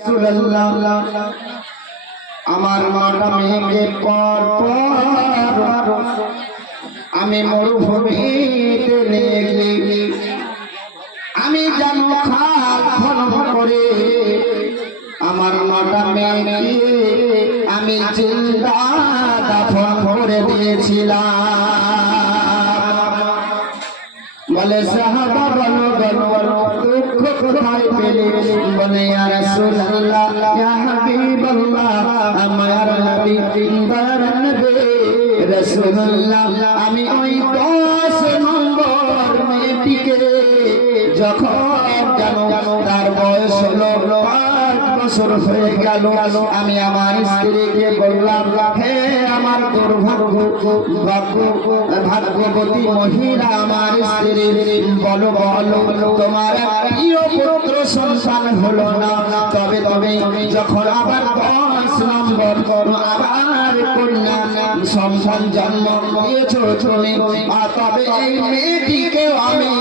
রাসূলুল্লাহ আমার মাটা মেয়েকে পর আমি মরুভূমিতে নিয়ে গেলি আমি জানো খাল খনন করে আমার মাটা মেয়েকে আমি জিন্দা দাফন করে দিয়েছিলাম। বলে সাহাবা বলো দুঃখ কোথায় পেলে? বলে ইয়া রাসূলুল্লাহ ইয়া হাবিবাল্লাহ আমার নবী দিনদার নবী রাসূলুল্লাহ আমি ওই 10 নম্বর মেয়েটিকে যখন জানো তার বয়স হলো 5 বছর হয়ে গেল আমি আমার স্ত্রীকে বললাম হে আমার ভাগ্যবতী মহিলা আমার স্ত্রী বলো তোমার প্রিয় পুত্র সন্তান হলো না তবে যখন আবার 10 নম্বর আবার কন্যা সন্তান জন্ম দিয়েছ তুমি তবে এই মেয়েটিকে আমি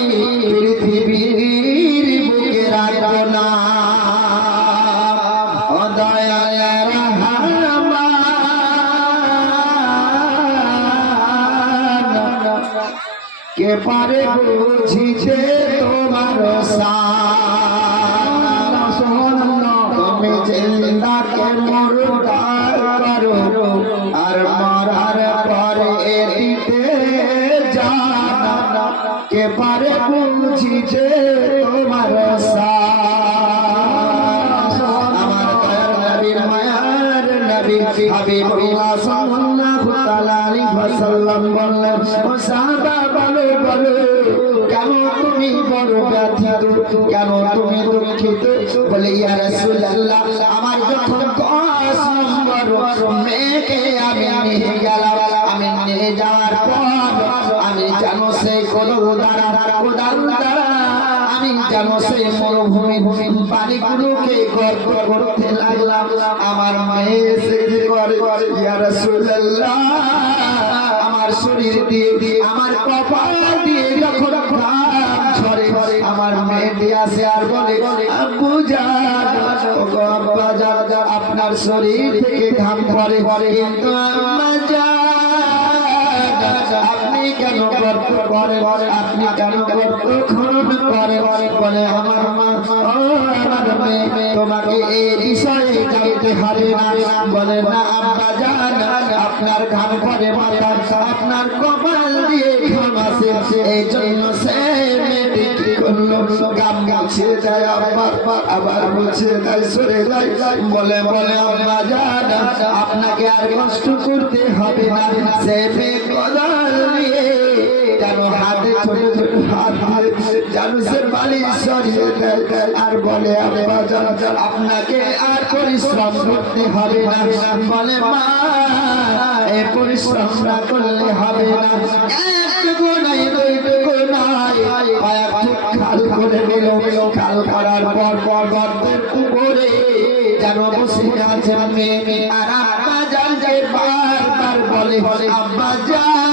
পৃথিবীর বুকে রাখব না। কে পারে বুঝিতে তোমার তুমি জিন্দাকে মুর্দা করো আর মরার পরে দিতে জানা কে পারে বুঝিতে তোমার আমার দয়ার নবীর মায়ার নবী হাবিবুল্লাহ সাল্লাল্লাহু তাআলা আলাইহি ওয়াসাল্লাম বললেন ও সাহাবা বলো কেন তুমি বড় ব্যথিত কেন তুমি দুঃখিত? বলে ইয়া রাসূলুল্লাহ আমার যখন 10 নম্বর মেয়েকে আমি নিয়ে গেলাম আমি নিয়ে যাওয়ার পর আমি জানো সেই কোদাল দ্বারা আমি জানো সেই মরুভূমির পানিগুলোকে গর্ব করতে লাগলাম। আমার মায়ে এসে করে ইয়া রাসূলুল্লাহ আমার শরীর দিয়ে আমার কপাল দিয়ে যখন ঘাম ঝরে আমার মেয়েটি আসে আর বলে আব্বু জান আব্বা জান আপনার শরীর থেকে ঘাম ঝরে কিন্তু আম্মা জান আপনি কেন গর্ব করেন আপনি কেন গর্ব খনন করেন? বলে আমার মা আমার মেয়ে তোমাকে এই বিষয়ে জানতে হবে না। বলে না আব্বা জান আপনার ঘাম করে মাথা আপনার কপাল দিয়ে ঘাম আসে এই জন্য সে মেয়েটি কি করলো গাম ছেড়ে দেয় আবার মুছে দেয় সরে যায়। বলে আব্বা জান আপনাকে আর কষ্ট করতে হবে না। সে মেয়ে কোদাল নিয়ে যেন হাতে ছোট হাত যেন সে বালি সরিয়ে দেয় আর বলে আব্বা জান আপনাকে আর পরিশ্রম করতে হবে না। বলে মা এই পরিশ্রম না করলে হবে না। একটুকু নাই দুইটুকু নাই খাল করে দিল খাল করার পর গর্তের উপরে যেন বসে আছে মেয়ে আর আব্বা জান যে বারবার বলে আব্বা জান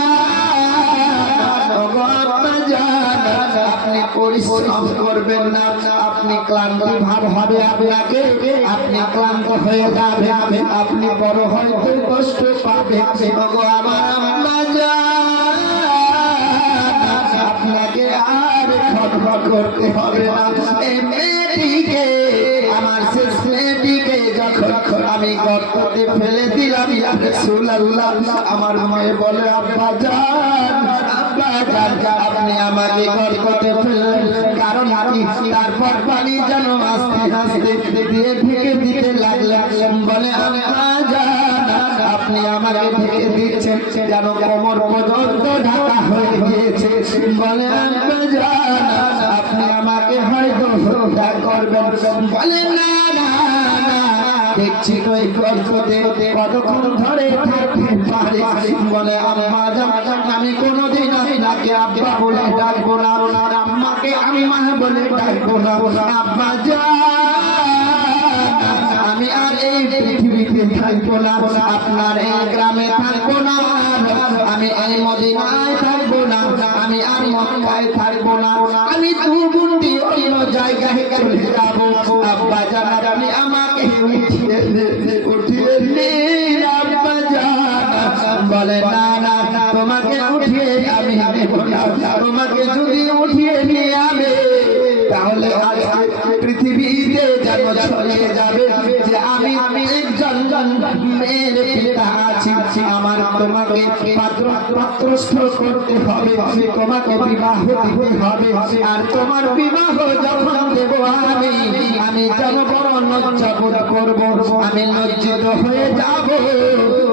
আপনি পরিশ্রম করবেন না আপনি ক্লান্ত ভাব হবে আপনাকে আপনি ক্লান্ত হয়ে যাবে আপনি বড় হয়তো কষ্ট পাবে আমার আম্মা জান আপনাকে আর খটখট করতে হবে না। এই মেয়েটিকে আমার শেষ মেয়েটিকে যখন আমি গর্ততে ফেলে দিলাম ইয়া রাসূলুল্লাহ আমার মেয়ে বলে আব্বা জান আপনি আমাকে গর্ততে ফেললেন কারণ তারপর পানি যেন আস্তে আস্তে দিয়ে ঢেকে দিতে লাগলেন। বলে আব্বা জান আপনি আমাকে ঢেকে দিচ্ছেন যেন কোমর পর্যন্ত ঢাকা হয়ে গিয়েছে। বলে আব্বা জান আপনি আমাকে হয়তো হত্যা করবেন। বলে না দেখছি ওই গর্ভতে কতক্ষণ ধরে থাকতে পারে। বলে আম্মা জান আমি কোনোদিন আপনাকে আব্বা বলে ডাকবো না আম্মাকে আমি মা বলে ডাকবো না। আব্বা জান আমি আর এই পৃথিবীতে থাকবো না আপনার এই গ্রামে থাকবো না আমি এই মদিনায় থাকবো না আমি আর মক্কায় থাকবো না আমি দূরবর্তী অন্য জায়গায় চলে যাবো। আব্বা জান আপনি আমাকে আমাকে উঠিয়ে নিন আব্বা জান। বলে না না তোমাকে উঠিয়ে আমি তোমাকে যদি উঠিয়ে নিয়ে আমি তাহলে পৃথিবীতে যেন ছড়িয়ে যাবে যে আমি একজন মেয়ের পিতা আছি। আমার তোমাকে পাত্রস্থ করতে হবে, তোমাকে বিবাহ দিতে হবে। আর তোমার বিবাহ যখন দেব আমি যেন বড় লজ্জা বোধ করব, আমি লজ্জিত হয়ে যাব।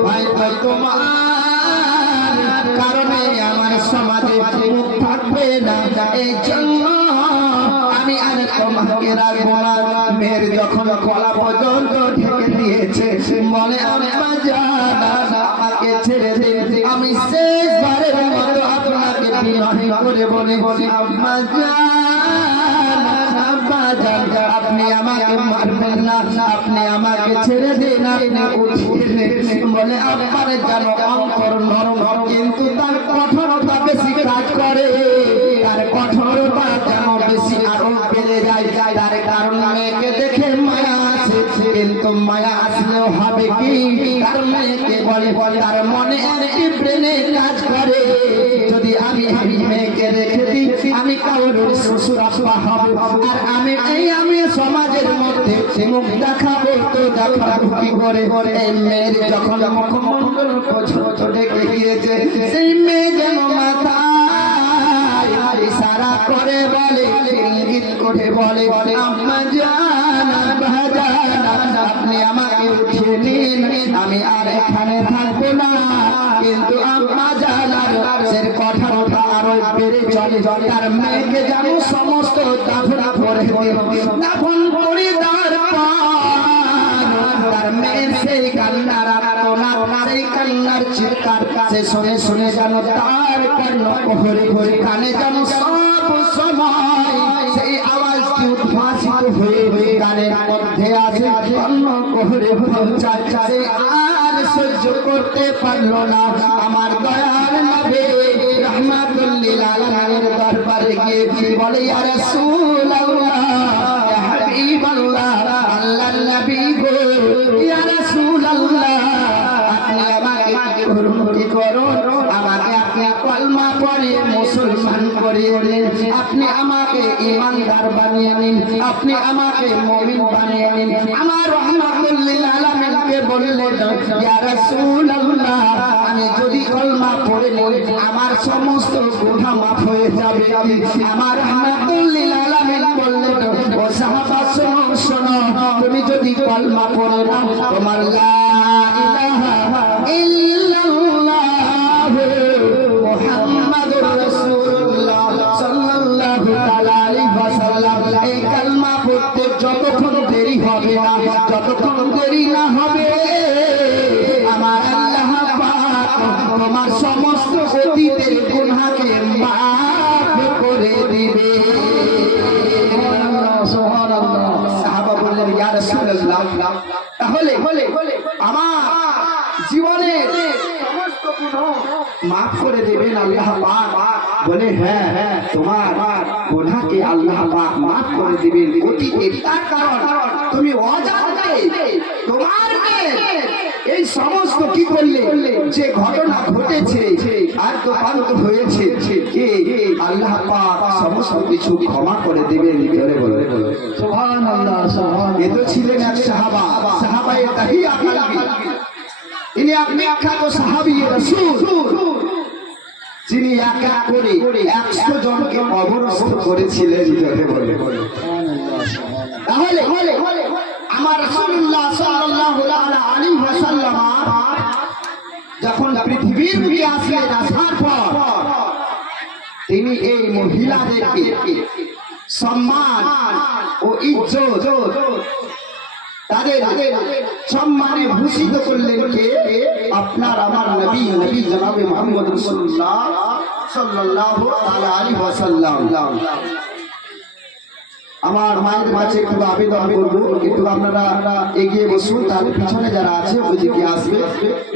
হয়তো তোমার কারণে আমার সমাজে মুখ থাকবে না, এই জন্য আমি আর তোমাকে রাখবো না। মেয়ের যখন গলা পর্যন্ত ঢেকে দিয়েছে বলে আম্মা জান আমাকে ছেড়ে দিন, আমি শেষবারের মতো আপনাকে বিনয় করে বলে আম্মা জান আব্বা জান আপনি আমাকে মারবেন না, আপনি আমাকে ছেড়ে দিন, আপনি উঠিয়ে দিন। বলে আব্বার যেন অন্তর নরম, কিন্তু তার কঠোরতা বেশি কাজ করে, তার কঠোরতা যেন বেশি আরো বেড়ে যায়। তার কারণ মেয়েকে দেখে মায়া আছে, কিন্তু মায়া আসলেও হবে কি তার মেয়েকে বলে তার মনে একটি ব্রেনে কাজ করে যদি আমি মেয়েকে রেখে দিই আমি কারোর শ্বশুর আব্বা হব, আর আমি সমাজের মধ্যে মুখ দেখাবো তো দেখাবো কি করে। এই মেয়ের যখন মুখমণ্ডল পর্যন্ত ডেকে গিয়েছে সেই মেয়ে যেন মাথা ইশারা করে বলে, ইঙ্গিত করে বলে আম্মা জান আব্বা জান আপনি আমাকে উঠিয়ে নিন, আমি আর এখানে থাকবো না। কিন্তু আম্মা জান সে কথাটা আরো বেড়ে চলে, তার মেয়েকে যেন সমস্ত দাফন করে দাফন করে দেওয়ার পর তার মেয়ের সেই কান্নার সেই কান্নার চিৎকার সে শুনে শুনে যেন তার কর্ণ কোহরে ঘরে কানে যেন সব সময় সেই আওয়াজটি উদ্ভাসিত হয়ে কানের মধ্যে আসে, কর্ণ কোহরে পৌঁছাচ্ছে। আর সহ্য করতে পারলো না, আমার দয়ার নবী রাহমাতুল লিল আলামিনের দরবারে গিয়ে বলে ইয়া রাসূলুল্লাহ ইয়া হাবিবাল্লাহ আল্লাহর নবী গো ইয়া রাসূলুল্লাহ আপনি আমাকে অনুমতি করুন, আমাকে আপনি কলমা পড়ে মুসলমান করিয়ে নিন, আপনি আমাকে ঈমানদার বানিয়ে নিন, আপনি আমাকে মুমিন বানিয়ে নিন। আমার রাহমাতুল লিল আলামিনকে বললেন ইয়া রাসূলুল্লাহ আমি যদি কলমা পড়ে নিই আমার সমস্ত গুনাহ মাফ হয়ে যাবে। আমার রাহমাতুল লিল আলামিন বললেন ও সাহাবা শোনো শোনো, তুমি যদি কলমা পড়ে নাও তোমার লা ইলাহা ইল্লাল্লাহ মুহাম্মাদুর রাসূলুল্লাহ সাল্লাল্লাহু তাআলা আলাইহি ওয়াসাল্লাম এই কালমা পড়তে যতক্ষণ দেরি হবে না, যতক্ষণ দেরি না হবে আমার আল্লাহ পাক তোমার সমস্ত অতীতের গুনাহকে মাফ করে দিবে। সুবহানাল্লাহ। সাহাবা বললেন ইয়া রাসূলুল্লাহ তাহলে আমার জীবনের সমস্ত গুনাহ মাফ করে দেবেন আল্লাহ পাক? বলে হ্যাঁ তোমার গুনাহকে আল্লাহ পাক মাফ করে দিবেন অতীতের, তার কারণ তুমি অজান্তে তোমার এই সমস্ত কি করলে যে ঘটনা ঘটেছে আর তো পান্ত হয়েছে আল্লাহ পাক সমস্ত কিছু ক্ষমা করে দিবেন। বলে সুবহানাল্লাহ সুবহানাল্লাহ। এ তো ছিলেন এক সাহাবা, সাহাবায়ে তাহিয়া কালবি, ইনি বিখ্যাত সাহাবী রাসূল যিনি এক এক করে 100 জনকে অবরোধ করেছিলেন। তাহলে আমার রাসূলুল্লাহ সাল্লাল্লাহু আলাইহি ওয়াসাল্লাম যখন পৃথিবীর বুকে আসলেন, আসার পর তিনি এই মহিলাদেরকে সম্মান ও ইজ্জত তাদের সম্মানে ভূষিত করলেন কে? আপনার আমার নবী জনাবে মুহাম্মদ রাসূলুল্লাহ সাল্লাল্লাহু আলাইহি ওয়াসাল্লাম। আমার মায়ের কাছে একটু আবেদন করবো, কিন্তু আপনারা এগিয়ে বসুন, তাহলে পিছনে যারা আছে ওইদিকে আসবে,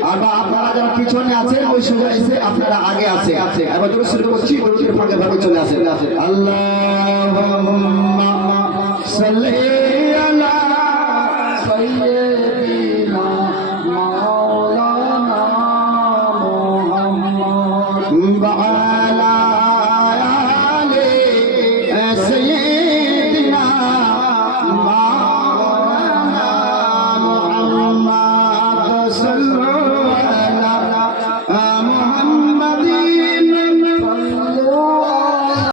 আর আপনারা যারা পিছনে আছেন ওই সোজা এসে আপনারা আগে আসে এবার দূর শুরু করছি, দূরের ভাগে ভাগে চলে আসেন। আল্লাহুম্মা সাল্লি আলা سيدنا مولانا محمد وعلى آل سيدنا مولانا محمد صلوا